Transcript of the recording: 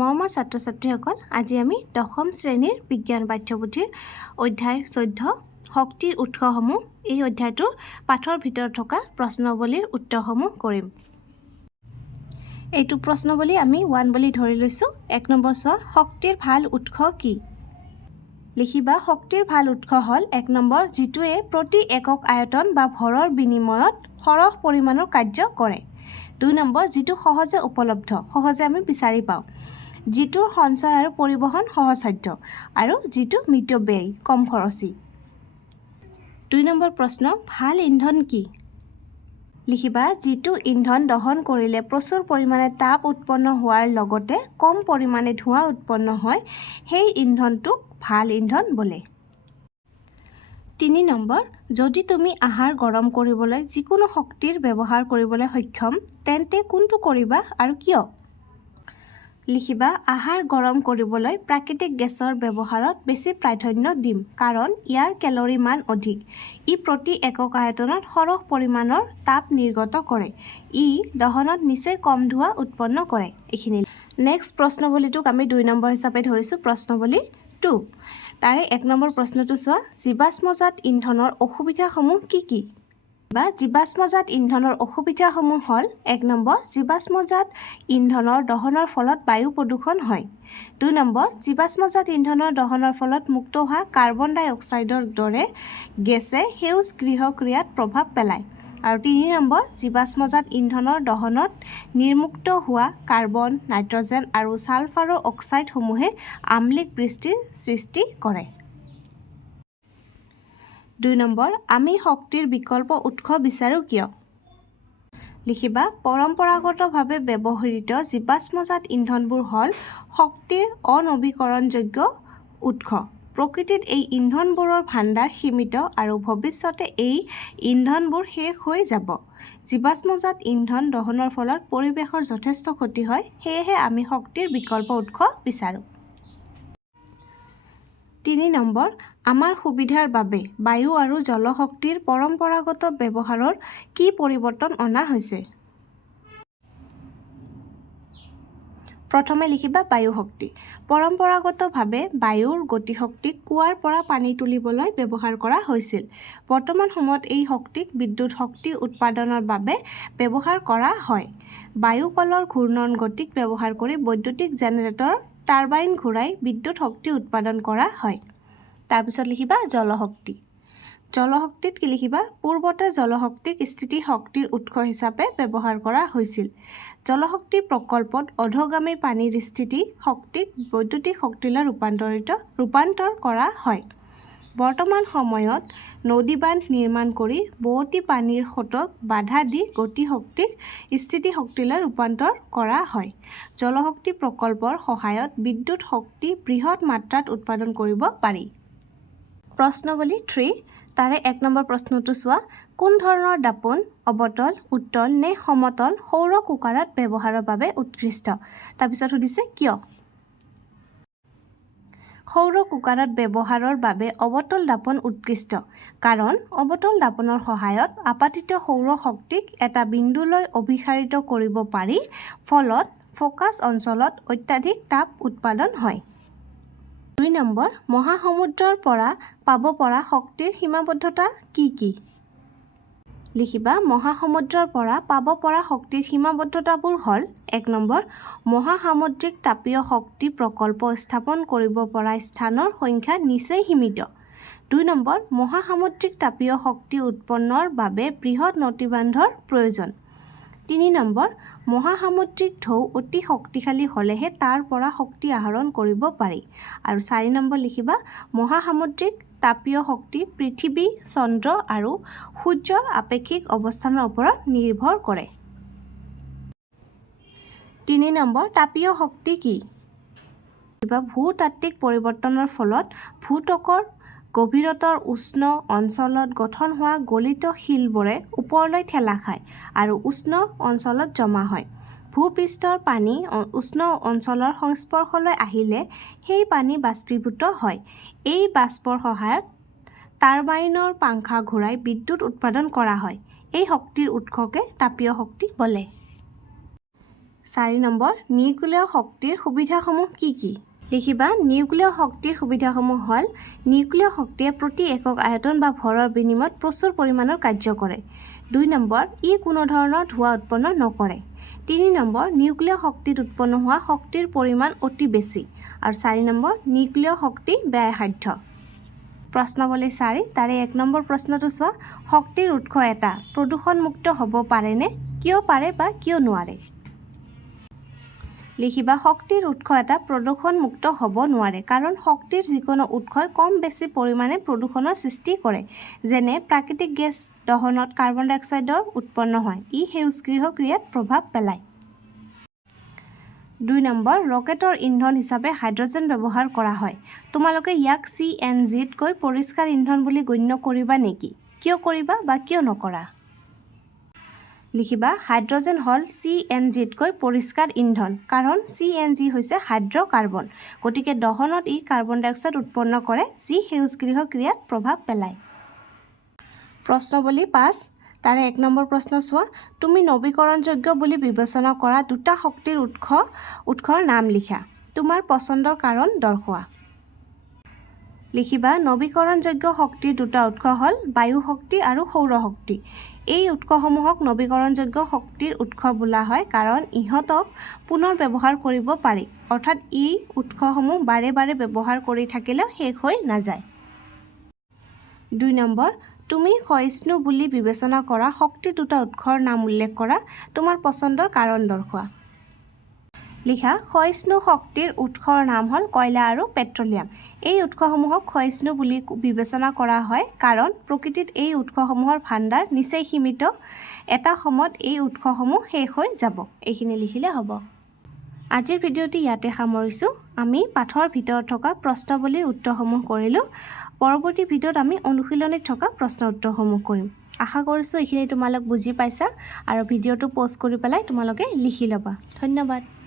মৰমৰ ছাত্ৰ ছাত্ৰীসকল আজি আমি দশম শ্ৰেণীৰ বিজ্ঞান পাঠ্যপুথিৰ অধ্যায় চৈধ্য, শক্তিৰ উৎসসমূহ। এই অধ্যায়টোৰ পাঠৰ ভিতৰত থকা প্ৰশ্নৱলীৰ উত্তৰসমূহ কৰিম। এইটো প্ৰশ্নৱলী আমি ওৱান বুলি ধৰি লৈছোঁ। এক নম্বৰ চোৱা, শক্তিৰ ভালো উৎস কি? লিখিবা, শক্তিৰ ভালো উৎস হ'ল এক নম্বৰ যিটোৱে প্ৰতি একক আয়তন বা ভৰৰ বিনিময়ত সৰহ পৰিমাণৰ কাৰ্য কৰে। দুই নম্বৰ যিটো সহজে উপলব্ধ সহজে আমি বিচাৰি পাওঁ। যিটোৰ সঞ্চয় আৰু পৰিবহণ সহজসাধ্য আৰু যিটো মিতব্যয়ী কম খৰচী। দুই নম্বৰ প্ৰশ্ন ভাল ইন্ধন কি? লিখিবা যিটো ইন্ধন দহন কৰিলে প্ৰচুৰ পৰিমাণে তাপ উৎপন্ন হোৱাৰ লগতে কম পৰিমাণে ধোঁৱা উৎপন্ন হয় সেই ইন্ধনটোক ভাল ইন্ধন বোলে। তিনি নম্বৰ, যদি তুমি আহাৰ গৰম কৰিবলৈ যিকোনো শক্তিৰ ব্যৱহাৰ কৰিবলৈ সক্ষম, তেন্তে কোনটো কৰিবা আৰু কিয়? লিখিবা, আহাৰ গৰম কৰিবলৈ প্ৰাকৃতিক গেছৰ ব্যৱহাৰত বেছি প্ৰাধান্য দিম, কাৰণ ইয়াৰ কেলৰি মান অধিক। ই প্ৰতি একক আয়তনত সৰহ পৰিমাণৰ তাপ নিৰ্গত কৰে। ই দহনত নিচেই কম ধোঁৱা উৎপন্ন কৰে। এইখিনি নেক্সট প্ৰশ্নৱলীটোক আমি দুই নম্বৰ হিচাপে ধৰিছোঁ প্ৰশ্নৱলী টু। তাৰে এক নম্বৰ প্ৰশ্নটো চোৱা জীৱাশ্মজাত ইন্ধনৰ অসুবিধাসমূহ কি কি? বা জীৱাশ্মজাত ইন্ধনৰ অসুবিধাসমূহ হ'ল এক নম্বৰ জীৱাশ্মজাত ইন্ধনৰ দহনৰ ফলত বায়ু প্ৰদূষণ হয়। দুই নম্বৰ জীৱাশ্মজাত ইন্ধনৰ দহনৰ ফলত মুক্ত হোৱা কাৰ্বন ডাই অক্সাইডৰ দৰে গেছে সেউজ গৃহক্ৰিয়াত প্ৰভাৱ পেলায়। আৰু তিনি নম্বৰ জীৱাশ্মজাত ইন্ধনৰ দহনত নিৰ্মুক্ত হোৱা কাৰ্বন নাইট্ৰজেন আৰু ছালফাৰৰ অক্সাইডসমূহে আমলিক বৃষ্টিৰ সৃষ্টি কৰে। দুই নম্বৰ আমি শক্তিৰ বিকল্প উৎস বিচাৰোঁ কিয়? লিখিবা পৰম্পৰাগতভাৱে ব্যৱহৃত জীৱাশ্মজাত ইন্ধনবোৰ হ'ল শক্তিৰ অনবীকৰণযোগ্য উৎস। প্ৰকৃতিত এই ইন্ধনবোৰৰ ভাণ্ডাৰ সীমিত আৰু ভৱিষ্যতে এই ইন্ধনবোৰ শেষ হৈ যাব। জীৱাশ্মজাত ইন্ধন দহনৰ ফলত পৰিৱেশৰ যথেষ্ট ক্ষতি হয় সেয়েহে আমি শক্তিৰ বিকল্প উৎস বিচাৰোঁ। তিনি নম্বৰ আমাৰ সুবিধাৰ বাবে বায়ু আৰু জলশক্তিৰ পৰম্পৰাগত ব্যৱহাৰৰ কি পৰিৱৰ্তন অনা হৈছে? প্ৰথমে লিখিবা বায়ু শক্তি পৰম্পৰাগতভাৱে বায়ুৰ গতিশক্তিক কুঁৱাৰ পৰা পানী তুলিবলৈ ব্যৱহাৰ কৰা হৈছিল। বৰ্তমান সময়ত এই শক্তিক বিদ্যুৎ শক্তি উৎপাদনৰ বাবে ব্যৱহাৰ কৰা হয়। বায়ু কলৰ ঘূৰ্ণন গতিক ব্যৱহাৰ কৰি বৈদ্যুতিক জেনেৰেটৰ টাৰ্বাইন ঘূৰাই বিদ্যুৎ শক্তি উৎপাদন কৰা হয়। তাৰপিছত লিখিবা জলশক্তি। জলশক্তিত কি লিখিবা পূৰ্বতে জলশক্তিক স্থিতি শক্তিৰ উৎস হিচাপে ব্যৱহাৰ কৰা হৈছিল। জলশক্তি প্ৰকল্পত অধগামী পানীৰ স্থিতি শক্তিক বৈদ্যুতিক শক্তিলৈ ৰূপান্তৰিত ৰূপান্তৰ কৰা হয়। বৰ্তমান সময়ত নদী বান্ধ নিৰ্মাণ কৰি বোৱতী পানীৰ সোঁতক বাধা দি গতিশক্তিক স্থিতিশক্তিলৈ ৰূপান্তৰ কৰা হয়। জলশক্তি প্ৰকল্পৰ সহায়ত বিদ্যুৎ শক্তি বৃহৎ মাত্ৰাত উৎপাদন কৰিব পাৰি। প্ৰশ্নৱলী থ্ৰী তাৰে এক নম্বৰ প্ৰশ্নটো চোৱা কোন ধৰণৰ দাপোন অৱতল উত্তল নে সমতল সৌৰ কুকাৰত ব্যৱহাৰৰ বাবে উৎকৃষ্ট? তাৰপিছত সুধিছে কিয়? সৌৰ কুকাৰত ব্যৱহাৰৰ বাবে অৱতল দাপোন উৎকৃষ্ট। কাৰণ অৱতল দাপোনৰ সহায়ত আপাতিত সৌৰ শক্তিক এটা বিন্দুলৈ অভিসাৰিত কৰিব পাৰি ফলত ফ'কাছ অঞ্চলত অত্যাধিক তাপ উৎপাদন হয়। দুই নম্বৰ মহাসমুদ্ৰৰ পৰা পাব পৰা শক্তিৰ সীমাবদ্ধতা কি কি? লিখিবা মহাসমুদ্ৰৰ পৰা পাব পৰা শক্তিৰ সীমাবদ্ধতাবোৰ হ'ল এক নম্বৰ মহাসামুদ্ৰিক তাপীয় শক্তি প্ৰকল্প স্থাপন কৰিব পৰা স্থানৰ সংখ্যা নিচেই সীমিত। দুই নম্বৰ মহাসামুদ্ৰিক তাপীয় শক্তি উৎপন্নৰ বাবে বৃহৎ নদীবান্ধৰ প্ৰয়োজন। তিনি নম্বৰ মহাসামুদ্ৰিক ঢৌ অতি শক্তিশালী হ'লেহে তাৰ পৰা শক্তি আহৰণ কৰিব পাৰি। আৰু চাৰি নম্বৰ লিখিবা মহাসামুদ্ৰিক তাপীয় শক্তি পৃথিৱী চন্দ্ৰ আৰু সূৰ্যৰ আপেক্ষিক অৱস্থানৰ ওপৰত নিৰ্ভৰ কৰে। তিনি নম্বৰ তাপীয় শক্তি কি? ভূতাত্ত্বিক পৰিৱৰ্তনৰ ফলত ভূত্বকৰ গভীৰতৰ উষ্ণ অঞ্চলত গঠন হোৱা গলিত শিলবোৰে ওপৰলৈ ঠেলা খায় আৰু উষ্ণ অঞ্চলত জমা হয়। ভূপৃষ্ঠৰ পানী উষ্ণ অঞ্চলৰ সংস্পৰ্শলৈ আহিলে সেই পানী বাষ্পীভূত হয়। এই বাষ্পৰ সহায়ত টাৰবাইনৰ পাংখা ঘূৰাই বিদ্যুৎ উৎপাদন কৰা হয়। এই শক্তিৰ উৎসকে তাপীয় শক্তি বোলে। চাৰি নম্বৰ নিউক্লিয় শক্তিৰ সুবিধাসমূহ কি কি? লিখিবা নিউক্লিয় শক্তিৰ সুবিধাসমূহ হ'ল, নিউক্লিয় শক্তিয়ে প্ৰতি একক আয়তন বা ভৰৰ বিনিময়ত প্ৰচুৰ পৰিমাণৰ কাৰ্য কৰে। দুই নম্বৰ, ই কোনো ধৰণৰ ধোঁৱা উৎপন্ন নকৰে। তিনি নম্বৰ, নিউক্লিয় শক্তিত উৎপন্ন হোৱা শক্তিৰ পৰিমাণ অতি বেছি। আৰু চাৰি নম্বৰ, নিউক্লিয় শক্তি ব্যয়সাধ্য। প্ৰশ্নাৱলী চাৰি, তাৰে এক নম্বৰ প্ৰশ্নটো চোৱা, শক্তিৰ উৎস এটা, প্ৰদূষণমুক্ত হ'ব পাৰেনে, কিয় পাৰে বা কিয় নোৱাৰে? লিখিবা শক্তিৰ উৎস এটা প্ৰদূষণমুক্ত হ'ব নোৱাৰে। কাৰণ শক্তিৰ যিকোনো উৎসই কম বেছি পৰিমাণে প্ৰদূষণৰ সৃষ্টি কৰে যেনে প্ৰাকৃতিক গেছ দহনত কাৰ্বন ডাই অক্সাইডৰ উৎপন্ন হয় ই সেউজগৃহ ক্ৰিয়াত প্ৰভাৱ পেলায়। দুই নম্বৰ ৰকেটৰ ইন্ধন হিচাপে হাইড্ৰজেন ব্যৱহাৰ কৰা হয়। তোমালোকে ইয়াক চি এন জিতকৈ পৰিষ্কাৰ ইন্ধন বুলি গণ্য কৰিবা নেকি? কিয় কৰিবা বা কিয় নকৰা? লিখিবা হাইড্ৰজেন হ'ল চি এন জিতকৈ পৰিষ্কাৰ ইন্ধন, কাৰণ চি এন জি হৈছে হাইড্ৰ কাৰ্বন গতিকে দহনত ই কাৰ্বন ডাই অক্সাইড উৎপন্ন কৰে, যি সেউজগৃহ ক্ৰিয়াত প্ৰভাৱ পেলায়। প্ৰশ্নৱলী পাঁচ, তাৰে এক নম্বৰ প্ৰশ্ন চোৱা, তুমি নৱীকৰণযোগ্য বুলি বিবেচনা কৰা দুটা শক্তিৰ উৎস, উৎসৰ নাম লিখা। তোমাৰ পচন্দৰ কাৰণ দৰ্শোৱা। লিখিবা নৱীকৰণযোগ্য শক্তিৰ দুটা উৎস হ'ল বায়ু শক্তি আৰু সৌৰ শক্তি। এই উৎসসমূহক নৱীকৰণযোগ্য শক্তিৰ উৎস বোলা হয় কাৰণ ইহঁতক পুনৰ ব্যৱহাৰ কৰিব পাৰি। অৰ্থাৎ ই উৎসসমূহ বাৰে বাৰে ব্যৱহাৰ কৰি থাকিলেও শেষ হৈ নাযায়। দুই নম্বৰ, তুমি সহিষ্ণু বুলি বিবেচনা কৰা শক্তি দুটা উৎসৰ নাম উল্লেখ কৰা। তোমাৰ পচন্দৰ কাৰণ দৰ্শোৱা। লিখা সহিষ্ণু শক্তিৰ উৎসৰ নাম হ'ল কয়লা আৰু পেট্ৰলিয়াম। এই উৎসসমূহক সহিষ্ণু বুলি বিবেচনা কৰা হয় কাৰণ প্ৰকৃতিত এই উৎসসমূহৰ ভাণ্ডাৰ নিচেই সীমিত। এটা সময়ত এই উৎসসমূহ শেষ হৈ যাব। এইখিনি লিখিলে হ'ব। আজিৰ ভিডিঅ'টি ইয়াতে সামৰিছোঁ। আমি পাঠৰ ভিতৰত থকা প্ৰশ্নাৱলীৰ উত্তৰসমূহ কৰিলোঁ। পৰৱৰ্তী ভিডিঅ'ত আমি অনুশীলনীত থকা প্ৰশ্ন উত্তৰসমূহ কৰিম। আশা কৰিছোঁ এইখিনি তোমালোক বুজি পাইছা আৰু ভিডিঅ'টো প'ষ্ট কৰি পেলাই তোমালোকে লিখি ল'বা। ধন্যবাদ।